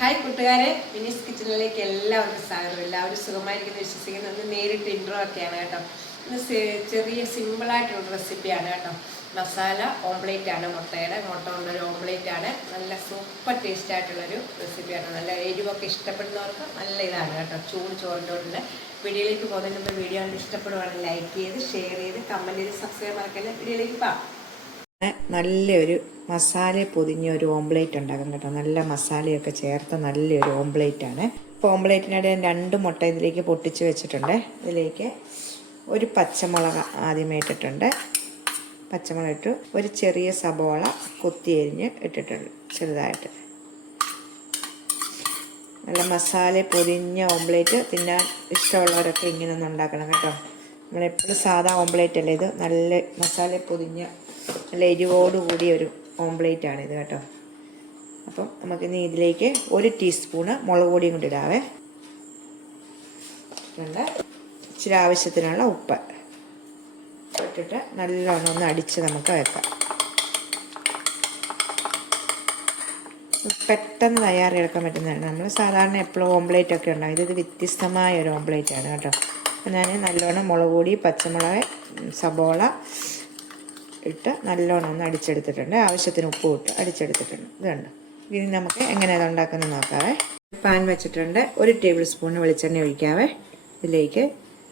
Hi കൂട്ടുകാരെ, മിനിസ് കിച്ചണിലേക്ക് എല്ലാവർക്കും സ്വാഗതം. എല്ലാവരും സുഖമായിരിക്കുന്നു വിശ്വസിക്കുന്നു. ഒന്ന് നേരിട്ട് ഇൻട്രോ ഒക്കെയാണ് കേട്ടോ. ഇന്ന് ചെറിയ സിമ്പിളായിട്ടുള്ള റെസിപ്പിയാണ് കേട്ടോ. മസാല ഓംപ്ലേറ്റ് ആണ്, മുട്ട കൊണ്ടൊരു ഓംപ്ലേറ്റ് ആണ്. നല്ല സൂപ്പർ ടേസ്റ്റ് ആയിട്ടുള്ളൊരു റെസിപ്പിയാണ്. നല്ല എരിവൊക്കെ ഇഷ്ടപ്പെടുന്നവർക്ക് നല്ല ഇതാണ് കേട്ടോ. ചൂട് ചോറിൻ്റെ കൂടെ വീഡിയോയിലേക്ക് പോകുന്നതിന് മുമ്പ് വീഡിയോ ഇഷ്ടപ്പെടുവാണെങ്കിൽ ലൈക്ക് ചെയ്ത് ഷെയർ ചെയ്ത് കമൻറ്റ് ചെയ്ത് സബ്സ്ക്രൈബ് ആക്കല്ലേ. വീഡിയോയിലേക്ക് പോകാം. നല്ലൊരു മസാല പൊതിഞ്ഞ ഒരു ഓംപ്ലേറ്റ് ഉണ്ടാക്കും കേട്ടോ. നല്ല മസാലയൊക്കെ ചേർത്ത് നല്ലൊരു ഓംപ്ലേറ്റാണ്. ഇപ്പോൾ ഓംപ്ലേറ്റിനിടെ ഞാൻ 2 മുട്ട ഇതിലേക്ക് പൊട്ടിച്ച് വെച്ചിട്ടുണ്ട്. ഇതിലേക്ക് ഒരു പച്ചമുളക് ആദ്യമേ ഇട്ടിട്ടുണ്ട്. പച്ചമുളക് ഇട്ടു. ഒരു ചെറിയ സബോള കൊത്തി എരിഞ്ഞ് ഇട്ടിട്ടുണ്ട് ചെറുതായിട്ട്. നല്ല മസാല പൊതിഞ്ഞ ഓംപ്ലേറ്റ് തിന്നാൻ ഇഷ്ടമുള്ളവരൊക്കെ ഇങ്ങനെ ഒന്ന് ഉണ്ടാക്കണം കേട്ടോ. നമ്മളെപ്പോഴും സാധാ ഓംപ്ലേറ്റ് അല്ലേ ഇത്. നല്ല മസാല പൊതിഞ്ഞ നല്ല എരിവോടുകൂടിയ ഒരു ഓംപ്ലേറ്റ് ഇത് കേട്ടോ. അപ്പം നമുക്കിനി ഇതിലേക്ക് 1 ടീസ്പൂണ് മുളക് പൊടിയും കൊണ്ട് ഇടാവേ. ഇച്ചിരി ആവശ്യത്തിനുള്ള ഉപ്പ് ഇട്ടിട്ട് നല്ലോണം ഒന്ന് അടിച്ച് നമുക്ക് വെക്കാം. പെട്ടെന്ന് തയ്യാറെടുക്കാൻ പറ്റുന്നതാണ്. നമ്മൾ സാധാരണ എപ്പോഴും ഓംപ്ലേറ്റ് ഒക്കെ ഉണ്ടാകും. ഇത് വ്യത്യസ്തമായ ഒരു ഓംപ്ലേറ്റ് ആണ് കേട്ടോ. അപ്പം ഞാൻ നല്ലോണം മുളക് പൊടി, പച്ചമുളക്, സബോള ഇട്ട് നല്ലോണം ഒന്ന് അടിച്ചെടുത്തിട്ടുണ്ട്. ആവശ്യത്തിന് ഉപ്പ് ഇട്ട് അടിച്ചെടുത്തിട്ടുണ്ട്. ഇത് കണ്ടോ. ഇനി നമുക്ക് എങ്ങനെ അത് ഉണ്ടാക്കുന്നത് നോക്കാവേ. പാൻ വെച്ചിട്ടുണ്ട്. 1 ടേബിൾ സ്പൂൺ വെളിച്ചെണ്ണ ഒഴിക്കാവേ. ഇതിലേക്ക്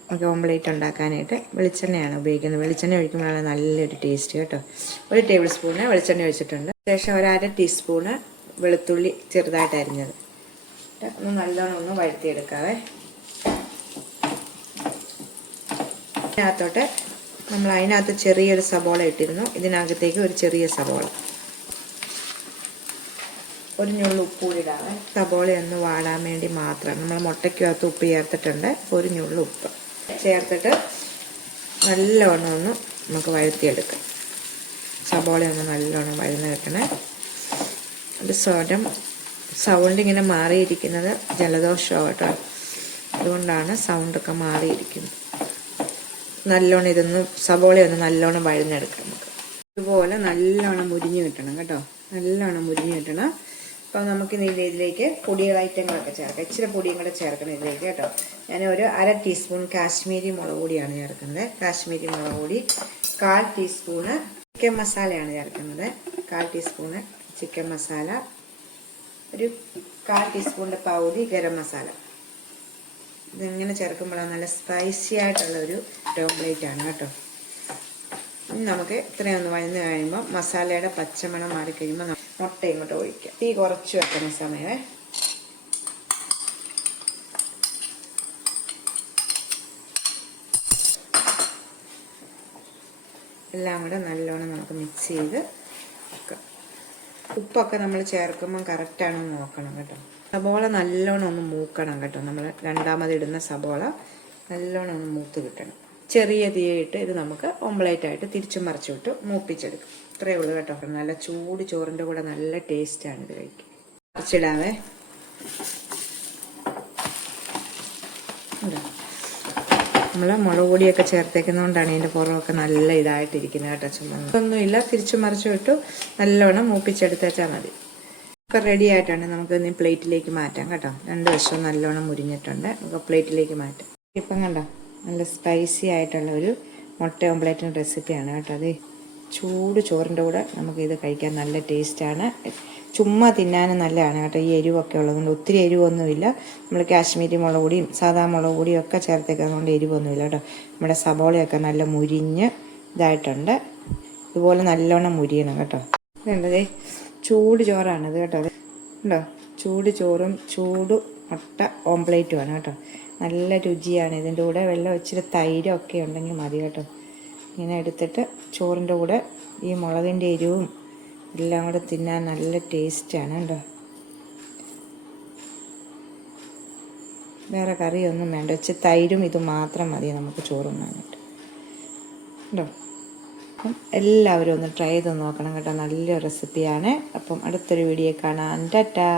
നമുക്ക് ഓംപ്ലേറ്റ് ഉണ്ടാക്കാനായിട്ട് വെളിച്ചെണ്ണയാണ് ഉപയോഗിക്കുന്നത്. വെളിച്ചെണ്ണ ഒഴിക്കുമ്പോഴാണ് നല്ലൊരു ടേസ്റ്റ് കേട്ടോ. 1 ടേബിൾ സ്പൂണ് വെളിച്ചെണ്ണ ഒഴിച്ചിട്ടുണ്ട്. ശേഷം 1/2 ടീസ്പൂണ് വെളുത്തുള്ളി ചെറുതായിട്ട് അരിഞ്ഞത് ഒന്ന് നല്ലോണം ഒന്ന് വഴറ്റിയെടുക്കാവേ. അതിനകത്തോട്ട് നമ്മൾ അതിനകത്ത് ചെറിയൊരു സബോള ഇട്ടിരുന്നു. ഇതിനകത്തേക്ക് ഒരു ചെറിയ സബോള, ഒരു ഞുള്ളു ഉപ്പ് കൂടി ഇടാവേ. സബോള ഒന്ന് വാടാൻ വേണ്ടി മാത്രം. നമ്മൾ മുട്ടയ്ക്കകത്ത് ഉപ്പ് ചേർത്തിട്ടുണ്ട്. ഒരു ഞുള്ളു ഉപ്പ് ചേർത്തിട്ട് നല്ലോണം ഒന്ന് നമുക്ക് വഴറ്റിയെടുക്കാം. സബോള ഒന്ന് നല്ലോണം വഴന്ന് കിട്ടണേ. അത് സൗണ്ട് ഇങ്ങനെ മാറിയിരിക്കുന്നത് ജലദോഷമാണ് കേട്ടോ. അതുകൊണ്ടാണ് സൗണ്ടൊക്കെ മാറിയിരിക്കുന്നത്. നല്ലോണം ഇതൊന്ന് സബോളയൊന്ന് നല്ലോണം വഴന്നെടുക്കാം നമുക്ക്. ഇതുപോലെ നല്ലോണം മുരിഞ്ഞ് കിട്ടണം കേട്ടോ. നല്ലോണം മുരിഞ്ഞ് കിട്ടണം. അപ്പോൾ നമുക്ക് ഇതിലേക്ക് പൊടികൾ ഐറ്റങ്ങളൊക്കെ ചേർക്കാം. ഇച്ചിരി പൊടിയും കൂടെ ചേർക്കണം ഇതിലേക്ക് കേട്ടോ. ഞാൻ ഒരു 1/2 ടീസ്പൂൺ കാശ്മീരി മുളക് പൊടിയാണ് ചേർക്കുന്നത്. കാശ്മീരി മുളക് പൊടി, 1/4 ടീസ്പൂണ് ചിക്കൻ മസാലയാണ് ചേർക്കുന്നത്. 1/4 ടീസ്പൂണ് ചിക്കൻ മസാല, ഒരു 1/4 ടീസ്പൂണിൻ്റെ പകുതി ഗരം മസാല. ഇതിങ്ങനെ ചേർക്കുമ്പോഴാണ് നല്ല സ്പൈസി ആയിട്ടുള്ള ഒരു ഓംപ്ലേറ്റ് ആണ് കേട്ടോ. നമുക്ക് ഇത്രയൊന്ന് വഴന്ന് കഴിയുമ്പോൾ മസാലയുടെ പച്ചമണം മാറിക്കഴിയുമ്പോൾ മുട്ട ഇങ്ങോട്ട് ഒഴിക്കാം. തീ കുറച്ച് വെക്കുന്ന സമയമേ. എല്ലാം കൂടെ നല്ലോണം നമുക്ക് മിക്സ് ചെയ്ത് വെക്കാം. ഉപ്പൊക്കെ നമ്മൾ ചേർക്കുമ്പോൾ കറക്റ്റാണെന്ന് നോക്കണം കേട്ടോ. സബോള നല്ലോണം ഒന്ന് മൂക്കണം കേട്ടോ. നമ്മൾ രണ്ടാമതിടുന്ന സബോള നല്ലോണം ഒന്ന് മൂത്ത് കിട്ടണം. ചെറിയ തീയിട്ട് ഇത് നമുക്ക് ഓംപ്ലേറ്റായിട്ട് തിരിച്ചും മറിച്ചിട്ട് മൂപ്പിച്ചെടുക്കും. ഇത്രയേ ഉള്ളൂ കേട്ടോ. നല്ല ചൂട് ചോറിൻ്റെ കൂടെ നല്ല ടേസ്റ്റാണ് ഇത് കഴിക്കാൻ. മറിച്ചിടാവേ. നമ്മൾ മുളക് പൊടിയൊക്കെ ചേർത്തേക്കുന്നതുകൊണ്ടാണ് ഇതിൻ്റെ പുറമൊക്കെ നല്ല ഇതായിട്ടിരിക്കുന്നത് കേട്ടോ. ചുമന്നൊന്നുമില്ല. തിരിച്ചും മറിച്ചും ഇട്ടു നല്ലോണം മൂപ്പിച്ചെടുത്തേച്ചാൽ മതി. ഒക്കെ റെഡി ആയിട്ടാണ്. നമുക്ക് ഇനി പ്ലേറ്റിലേക്ക് മാറ്റാം കേട്ടോ. 2 വശവും നല്ലോണം മുരിഞ്ഞിട്ടുണ്ട്. നമുക്ക് പ്ലേറ്റിലേക്ക് മാറ്റാം. ഇപ്പം കണ്ടോ, നല്ല സ്പൈസി ആയിട്ടുള്ള ഒരു മുട്ട ഓംപ്ലേറ്റിൻ്റെ റെസിപ്പിയാണ് കേട്ടോ. അത് ചൂട് ചോറിൻ്റെ കൂടെ നമുക്കിത് കഴിക്കാൻ നല്ല ടേസ്റ്റാണ്. ചുമ്മാ തിന്നാനും നല്ലതാണ് കേട്ടോ. ഈ എരിവൊക്കെ ഉള്ളതുകൊണ്ട് ഒത്തിരി എരിവൊന്നുമില്ല. നമ്മൾ കാശ്മീരി മുളക് പൊടിയും സാധാ മുളക് പൊടിയും ഒക്കെ ചേർത്തേക്കുന്നതുകൊണ്ട് എരിവൊന്നുമില്ല കേട്ടോ. നമ്മുടെ സബോളയൊക്കെ നല്ല മുരിഞ്ഞ് ഇതായിട്ടുണ്ട്. ഇതുപോലെ നല്ലോണം മുരിയണം കേട്ടോ. ഇതുണ്ടതേ ചൂട് ചോറാണിത് കേട്ടോ. അത് ഉണ്ടോ, ചൂട് ചോറും ചൂട് മുട്ട ഓംപ്ലേറ്റുമാണ് കേട്ടോ. നല്ല രുചിയാണ്. ഇതിൻ്റെ കൂടെ വെള്ളം ഇച്ചിരി തൈരൊക്കെ ഉണ്ടെങ്കിൽ മതി കേട്ടോ. ഇങ്ങനെ എടുത്തിട്ട് ചോറിൻ്റെ കൂടെ ഈ മുളകിൻ്റെ എരിവും എല്ലാം കൂടെ തിന്നാൻ നല്ല ടേസ്റ്റാണ് കേട്ടോ. വേറെ കറിയൊന്നും വേണ്ട. ഇച്ചിരി തൈരും ഇത് മാത്രം മതി നമുക്ക് ചോറുണ്ണാനായിട്ട് കേട്ടോ. അപ്പം എല്ലാവരും ഒന്ന് ട്രൈ ചെയ്ത് നോക്കണം കേട്ടോ. നല്ലൊരു റെസിപ്പിയാണ്. അപ്പം അടുത്തൊരു വീഡിയോ കാണാം. ടാറ്റാ.